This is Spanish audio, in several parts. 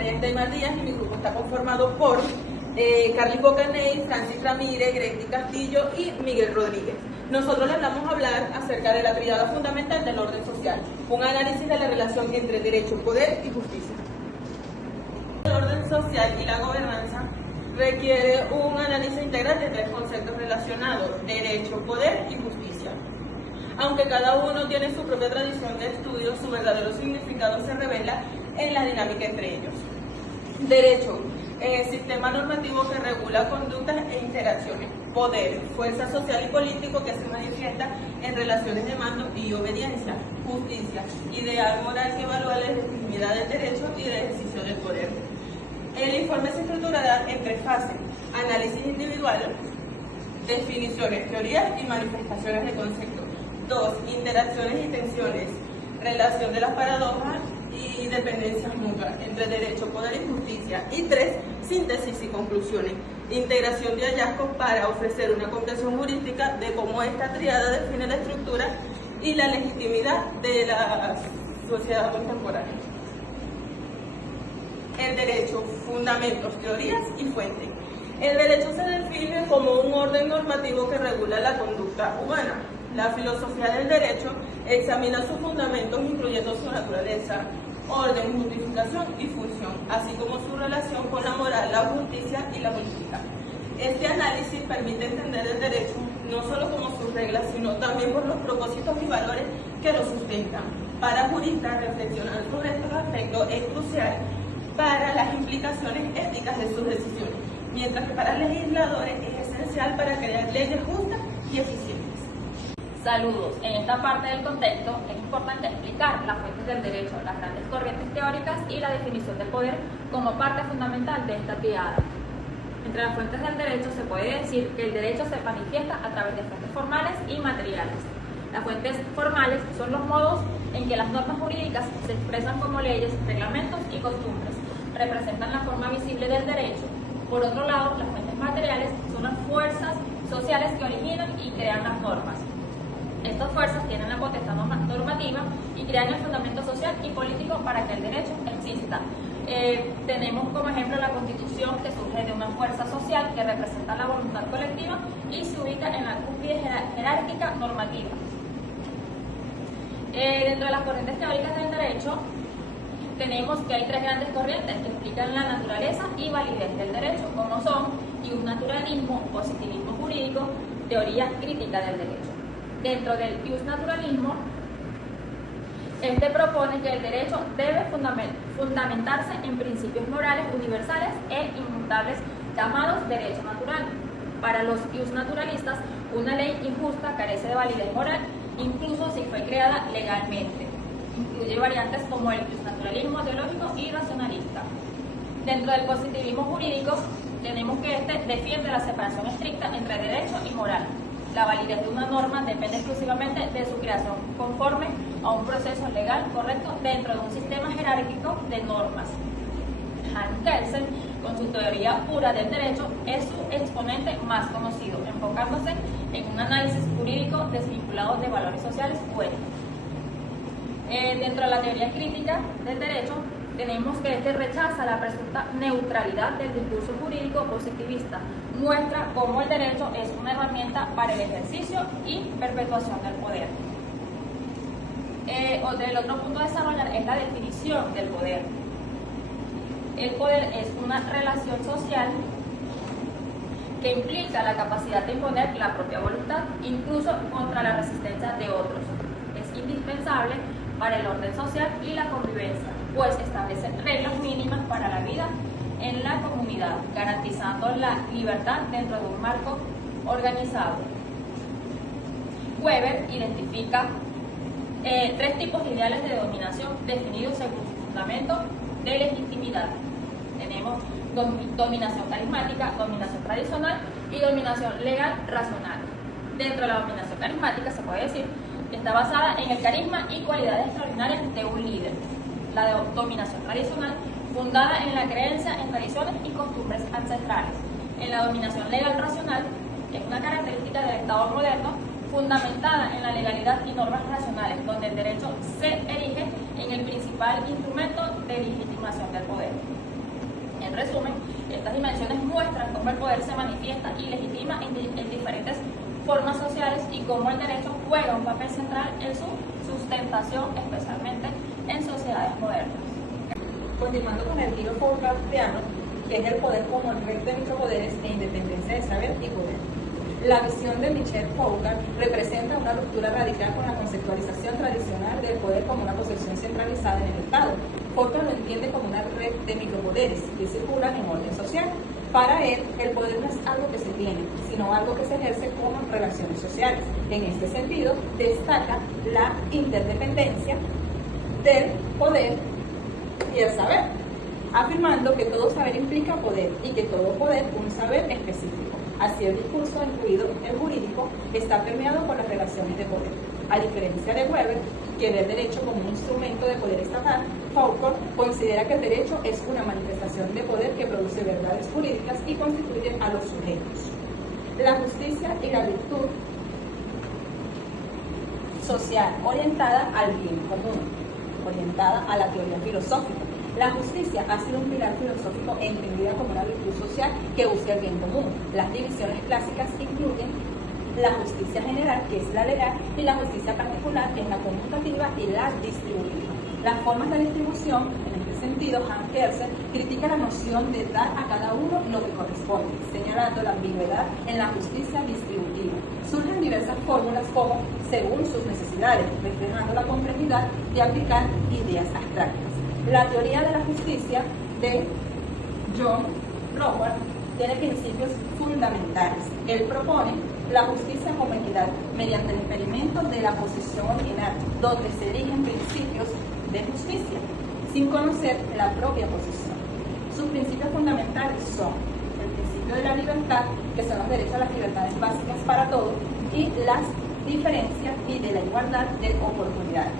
Estrella Esteimar Díaz y mi grupo está conformado por Carly Bocaney, Francis Ramírez, Greti Castillo y Miguel Rodríguez. Nosotros les vamos a hablar acerca de la tríada fundamental del orden social, un análisis de la relación entre derecho, poder y justicia. El orden social y la gobernanza requiere un análisis integral de tres conceptos relacionados: derecho, poder y justicia. Aunque cada uno tiene su propia tradición de estudio, su verdadero significado se revela en la dinámica entre ellos. Derecho, sistema normativo que regula conductas e interacciones. Poder, fuerza social y político que se manifiesta en relaciones de mando y obediencia. Justicia, ideal moral que evalúa la legitimidad del derecho y del ejercicio del poder. El informe se estructurará en tres fases: análisis individual, definiciones, teorías y manifestaciones de conceptos. 2. Interacciones y tensiones, relación de las paradojas y dependencias mutuas entre derecho, poder y justicia. Y 3. Síntesis y conclusiones, integración de hallazgos para ofrecer una comprensión jurídica de cómo esta tríada define la estructura y la legitimidad de la sociedad contemporánea. El derecho, fundamentos, teorías y fuentes. El derecho se define como un orden normativo que regula la conducta humana. La filosofía del derecho examina sus fundamentos, incluyendo su naturaleza, orden, justificación y función, así como su relación con la moral, la justicia y la política. Este análisis permite entender el derecho no solo como sus reglas, sino también por los propósitos y valores que lo sustentan. Para juristas, reflexionar sobre estos aspectos es crucial para las implicaciones éticas de sus decisiones, mientras que para legisladores es esencial para crear leyes justas y eficientes. Saludos. En esta parte del contexto es importante explicar las fuentes del derecho, las grandes corrientes teóricas y la definición del poder como parte fundamental de esta tríada. Entre las fuentes del derecho se puede decir que el derecho se manifiesta a través de fuentes formales y materiales. Las fuentes formales son los modos en que las normas jurídicas se expresan como leyes, reglamentos y costumbres. Representan la forma visible del derecho. Por otro lado, las fuentes materiales son las fuerzas sociales que originan y crean las normas. Estas fuerzas tienen la potestad normativa y crean el fundamento social y político para que el derecho exista. Tenemos como ejemplo la Constitución, que surge de una fuerza social que representa la voluntad colectiva y se ubica en la cúspide jerárquica normativa. Dentro de las corrientes teóricas del derecho, tenemos que hay tres grandes corrientes que explican la naturaleza y validez del derecho, como son iusnaturalismo, positivismo jurídico, teoría crítica del derecho. Dentro del iusnaturalismo, este propone que el derecho debe fundamentarse en principios morales universales e inmutables llamados derecho natural. Para los iusnaturalistas, una ley injusta carece de validez moral, incluso si fue creada legalmente. Incluye variantes como el iusnaturalismo teológico y racionalista. Dentro del positivismo jurídico, tenemos que este defiende la separación estricta entre derecho y moral. La validez de una norma depende exclusivamente de su creación conforme a un proceso legal correcto dentro de un sistema jerárquico de normas. Hans Kelsen, con su teoría pura del derecho, es su exponente más conocido, enfocándose en un análisis jurídico desvinculado de valores sociales o éticos. Dentro de la teoría crítica del derecho, tenemos que este rechaza la presunta neutralidad del discurso jurídico positivista, muestra cómo el derecho es una herramienta para el ejercicio y perpetuación del poder. El otro punto a desarrollar es la definición del poder. El poder es una relación social que implica la capacidad de imponer la propia voluntad, incluso contra la resistencia de otros. Es indispensable para el orden social y la convivencia, pues establece reglas mínimas para la vida en la comunidad, garantizando la libertad dentro de un marco organizado. Weber identifica tres tipos de ideales de dominación definidos según su fundamento de legitimidad. Tenemos dominación carismática, dominación tradicional y dominación legal racional. Dentro de la dominación carismática se puede decir que está basada en el carisma y cualidades extraordinarias de un líder. La dominación tradicional, fundada en la creencia en tradiciones y costumbres ancestrales. En la dominación legal racional, que es una característica del Estado moderno, fundamentada en la legalidad y normas racionales, donde el derecho se erige en el principal instrumento de legitimación del poder. En resumen, estas dimensiones muestran cómo el poder se manifiesta y legitima en diferentes formas sociales y cómo el derecho juega un papel central en su sustentación, especialmente en sociedades modernas. Continuando con el giro Foucaultiano, que es el poder como red de micropoderes e independencia de saber y poder. La visión de Michel Foucault representa una ruptura radical con la conceptualización tradicional del poder como una posesión centralizada en el Estado. Foucault lo entiende como una red de micropoderes que circulan en orden social. Para él, el poder no es algo que se tiene, sino algo que se ejerce como relaciones sociales. En este sentido, destaca la interdependencia del poder y el saber, afirmando que todo saber implica poder y que todo poder un saber específico. Así, el discurso, incluido el jurídico, está permeado por las relaciones de poder. A diferencia de Weber, que ve el derecho como un instrumento de poder estatal, Foucault considera que el derecho es una manifestación de poder que produce verdades jurídicas y constituye a los sujetos. La justicia y la virtud social orientada al bien común, orientada a la teoría filosófica. La justicia ha sido un pilar filosófico entendida como una virtud social que busca el bien común. Las divisiones clásicas incluyen la justicia general, que es la legal, y la justicia particular, que es la conmutativa y la distributiva. Las formas de distribución, en este sentido, Hans Kelsen critica la noción de dar a cada uno lo que corresponde, señalando la ambigüedad en la justicia distributiva. Surgen diversas fórmulas como según sus necesidades, reflejando la complejidad de aplicar ideas abstractas. La teoría de la justicia de John Locke tiene principios fundamentales. Él propone la justicia como equidad mediante el experimento de la posición original, donde se eligen principios de justicia, sin conocer la propia posición. Sus principios fundamentales son el principio de la libertad, que son los derechos a las libertades básicas para todos, y las diferencias y de la igualdad de oportunidades.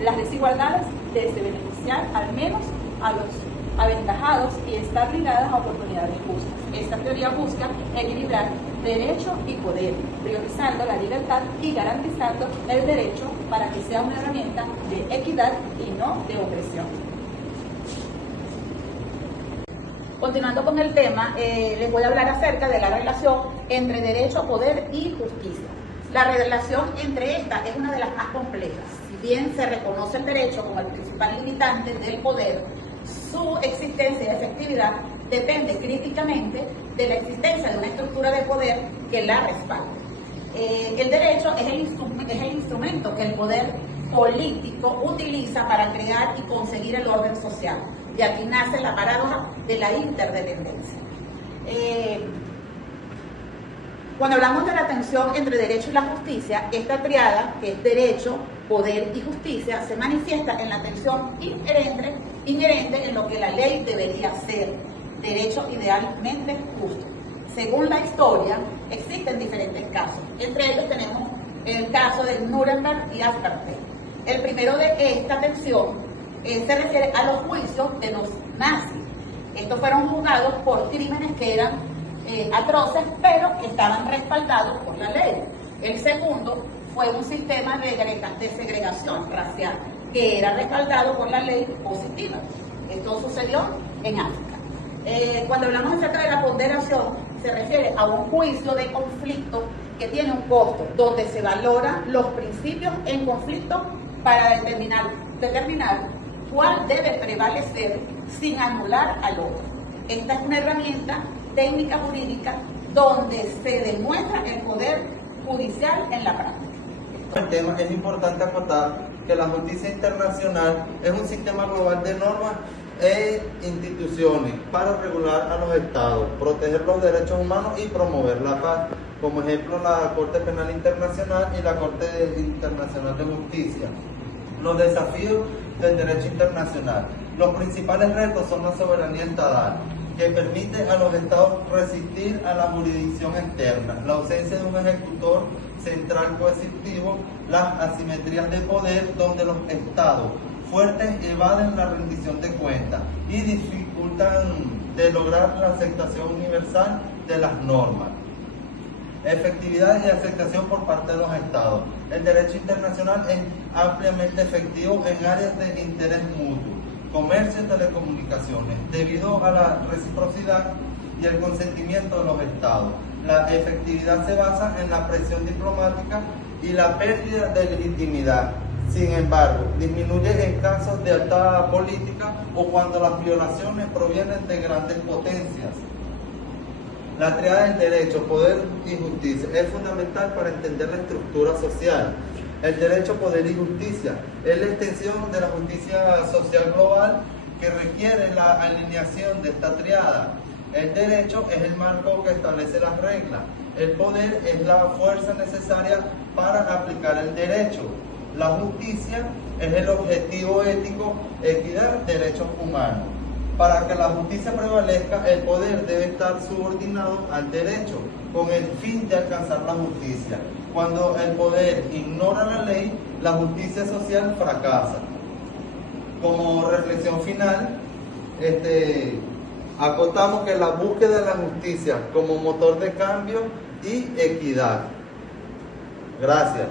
Las desigualdades deben beneficiar al menos a los aventajados y estar ligadas a oportunidades justas. Esta teoría busca equilibrar derecho y poder, priorizando la libertad y garantizando el derecho para que sea una herramienta de equidad y no de opresión. Continuando con el tema, les voy a hablar acerca de la relación entre derecho, poder y justicia. La relación entre estas es una de las más complejas. Si bien se reconoce el derecho como el principal limitante del poder, su existencia y efectividad depende críticamente de la existencia de una estructura de poder que la respalde. El derecho es el instrumento que el poder político utiliza para crear y conseguir el orden social. De aquí nace la paradoja de la interdependencia. Cuando hablamos de la tensión entre derecho y la justicia, esta triada, que es derecho, poder y justicia, se manifiesta en la tensión inherente en lo que la ley debería ser, derecho idealmente justo. Según la historia, existen diferentes casos. Entre ellos tenemos el caso de Nuremberg y Asperger. El primero de esta tensión se refiere a los juicios de los nazis. Estos fueron juzgados por crímenes que eran atroces, pero que estaban respaldados por la ley. El segundo fue un sistema de segregación racial que era respaldado por la ley positiva. Esto sucedió en África. Cuando hablamos acerca de la ponderación, se refiere a un juicio de conflicto que tiene un costo, donde se valoran los principios en conflicto para determinar cuál debe prevalecer sin anular al otro. Esta es una herramienta técnica jurídica donde se demuestra el poder judicial en la práctica. El tema es importante acotar que la justicia internacional es un sistema global de normas e instituciones para regular a los estados, proteger los derechos humanos y promover la paz. Como ejemplo, la Corte Penal Internacional y la Corte Internacional de Justicia. Los desafíos del derecho internacional. Los principales retos son la soberanía estatal, que permite a los estados resistir a la jurisdicción externa, la ausencia de un ejecutor central coercitivo, las asimetrías de poder donde los estados fuertes evaden la rendición de cuentas y dificultan de lograr la aceptación universal de las normas. Efectividad y aceptación por parte de los estados. El derecho internacional es ampliamente efectivo en áreas de interés mutuo, comercio y telecomunicaciones, debido a la reciprocidad y el consentimiento de los estados. La efectividad se basa en la presión diplomática y la pérdida de legitimidad. Sin embargo, disminuye en casos de alta política o cuando las violaciones provienen de grandes potencias. La tríada del derecho, poder y justicia es fundamental para entender la estructura social. El derecho, poder y justicia es la extensión de la justicia social global que requiere la alineación de esta tríada. El derecho es el marco que establece las reglas. El poder es la fuerza necesaria para aplicar el derecho. La justicia es el objetivo ético, equidad, derechos humanos. Para que la justicia prevalezca, el poder debe estar subordinado al derecho, con el fin de alcanzar la justicia. Cuando el poder ignora la ley, la justicia social fracasa. Como reflexión final, acotamos que la búsqueda de la justicia como motor de cambio y equidad. Gracias.